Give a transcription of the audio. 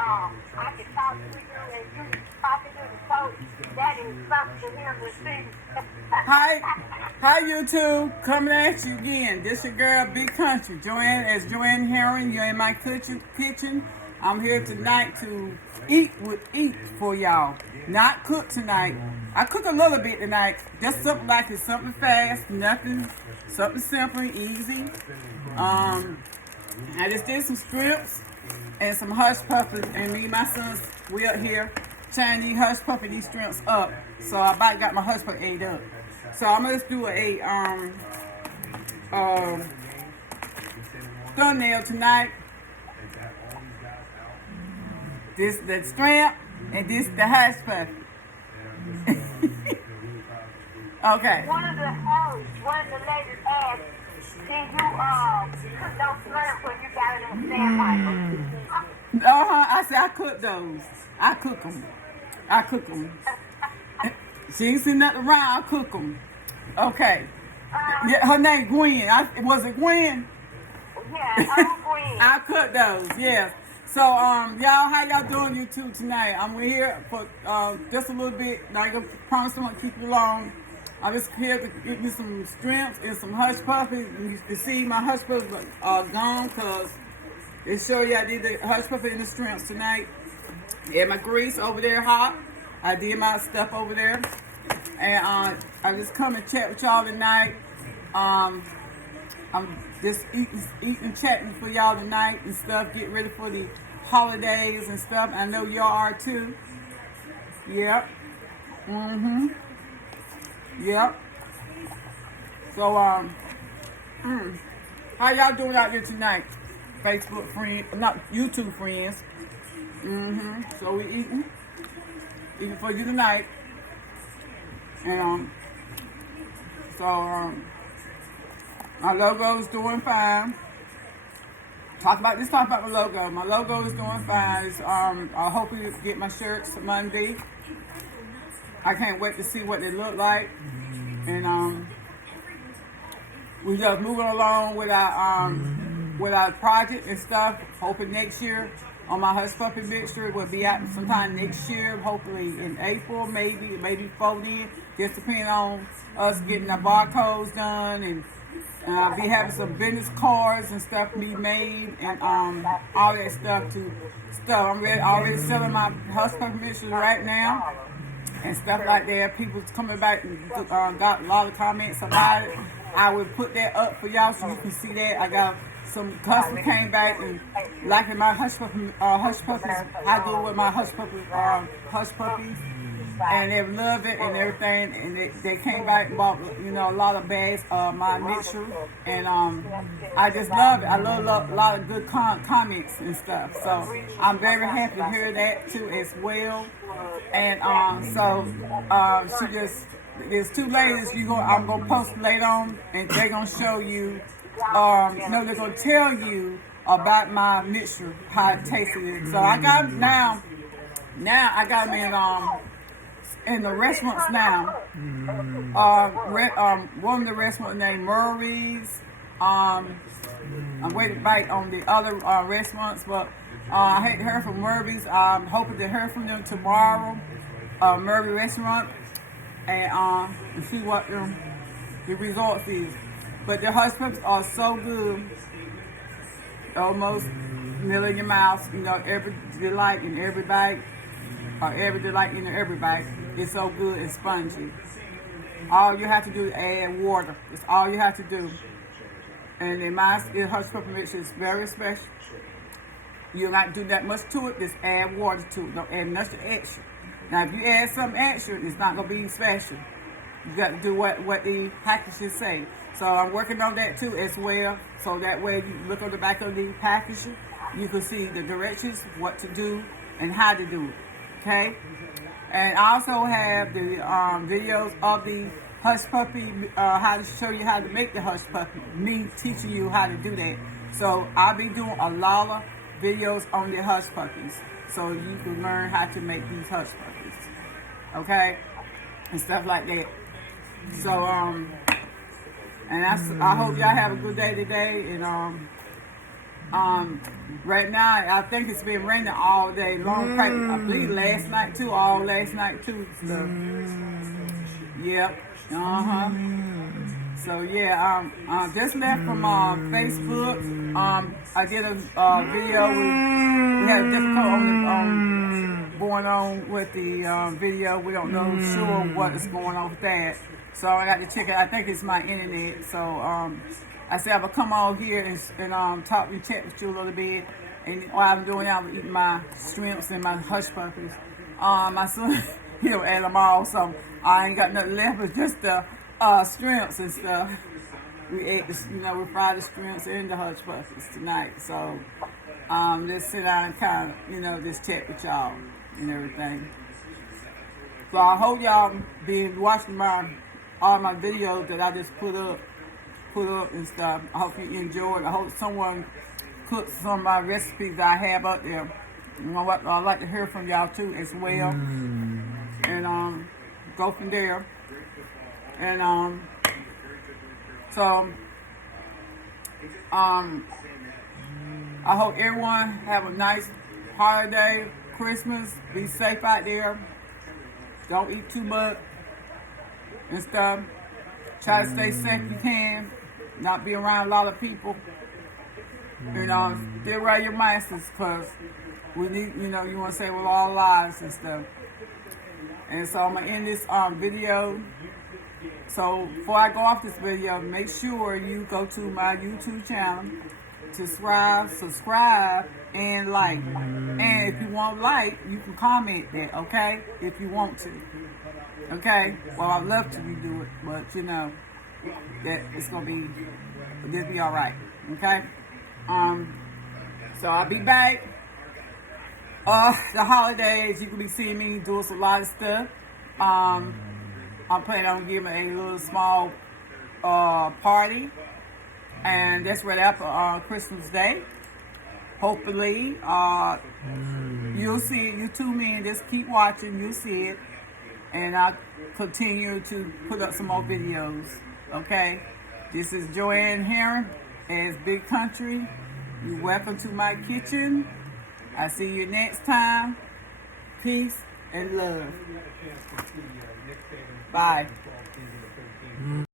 I can talk to you and you talking to the folks. That is something to hear to see. Hi YouTube, coming at you again. This your girl, Big Country, Joann. As Joann Herring, you're in my kitchen. I'm here tonight to eat for y'all. Not cook tonight. I cook a little bit tonight. Just something like it's something fast, something simple, easy. I just did some strips and some hush puppies, and me and my sons, we up here trying these hush puppy, these strips up. So I about got my hush puppy ate up. So I'm gonna just do a thumbnail tonight. This the shrimp and this the hush puppy. Okay. One of the ladies asked, can you cook those shrimp when you got it in the sandwich? I said I cook those. I cook them. She ain't seen nothing around. I cook them. Okay. Yeah, her name Gwen. Was it Gwen? Yeah, Gwen. I cook those. Yes. So y'all, how y'all doing YouTube tonight? I'm here for just a little bit. Like I promise I won't keep you long. I'm just here to give you some strips and some hush puppies. You can see my hush puppies are gone because they show you I did the hush puppy and the strips tonight. Yeah, my grease over there hot. I did my stuff over there. And I just come and chat with y'all tonight. I'm just eating, chatting for y'all tonight and stuff. Get ready for the holidays and stuff. I know y'all are too. Yep. Yep. So how y'all doing out there tonight? Facebook friends, not YouTube friends. So we eating for you tonight. And my logo is doing fine. Talk about my logo. My logo is doing fine. It's, I hope you get my shirts Monday. I can't wait to see what they look like. And we just moving along with our project and stuff. Hoping next year on my hush puppy mixture will be out sometime next year. Hopefully in April, maybe before then. Just depending on us getting our barcodes done, and I'll be having some business cards and stuff be made, and all that stuff. I'm already selling my hush puppy mixtures right now and stuff like that. People's coming back and got a lot of comments about it. I will put that up for y'all so you can see that. I got some customers came back and liking my hush puppies. I do it with my hush puppies, and they love it and everything. And they came back and bought a lot of bags of my mixture, and I just love it. I love a lot of good comments and stuff. So I'm very happy to hear that too as well. And there's two ladies I'm gonna post later on, and they're gonna show you. They're gonna tell you about my mixture, how it tasted. So I got them now. Now I got them in the restaurants now. One of the restaurants named Murray's. I'm waiting to bite on the other restaurants, but I hadn't heard from Murray's. I'm hoping to hear from them tomorrow. Murray restaurant, and see what the results is. But the hush puppies are so good, almost melting your mouth. Every delight in every bite, or every delight in every bite. It's so good and spongy. All you have to do is add water. That's all you have to do. And in my hush puppy mixture is very special. You don't have to do that much to it. Just add water to it. Don't add nothing extra. Now, if you add something extra, it's not gonna be special. You got to do what the packages say. So I'm working on that too as well. So that way you look on the back of the packaging, you can see the directions, what to do, and how to do it. Okay? And I also have the videos of the hush puppy, how to show you how to make the hush puppy. Me teaching you how to do that. So I'll be doing a lot of videos on the hush puppies, so you can learn how to make these hush puppies. Okay? And stuff like that. So, and I hope y'all have a good day today, and Right now, I think it's been raining all day long. I believe last night too, all last night too. So, yep. So yeah, just left from Facebook. I did a video. We had a difficulty going on with the video. We don't know sure what is going on with that. So I got to check it. I think it's my internet. So I said I would come on here and talk and chat with you a little bit. And while I'm doing that, I'm eating my shrimps and my hush puppies. My son, he don't add them all, so I ain't got nothing left but just the shrimps and stuff. We ate, we fried the shrimps and the hush puppies tonight. So just sit down and kind of, just chat with y'all and everything. So I hope y'all been watching all my videos that I just put up and stuff. I hope you enjoyed. I hope someone cooked some of my recipes that I have up there. I'd like to hear from y'all too as well. And go from there. And so I hope everyone have a nice holiday, Christmas. Be safe out there. Don't eat too much and stuff. Try to stay safe if you can. Not be around a lot of people. Still wear your masks because we need, you want to save all lives and stuff. And so I'm going to end this video. So before I go off this video, make sure you go to my YouTube channel to subscribe and like. And if you want like, you can comment that, okay? If you want to. Okay? Well, I'd love to do it, but that it's gonna be all right. Okay? So I'll be back. The holidays, you can be seeing me doing a lot of stuff. I'm planning on giving a little small party, and that's right after Christmas Day. Hopefully, you'll see it. You tune in, just keep watching. You'll see it, and I'll continue to put up some more videos. Okay, this is Joann here as Big Country. You're welcome to my kitchen. I'll see you next time. Peace and love. Bye.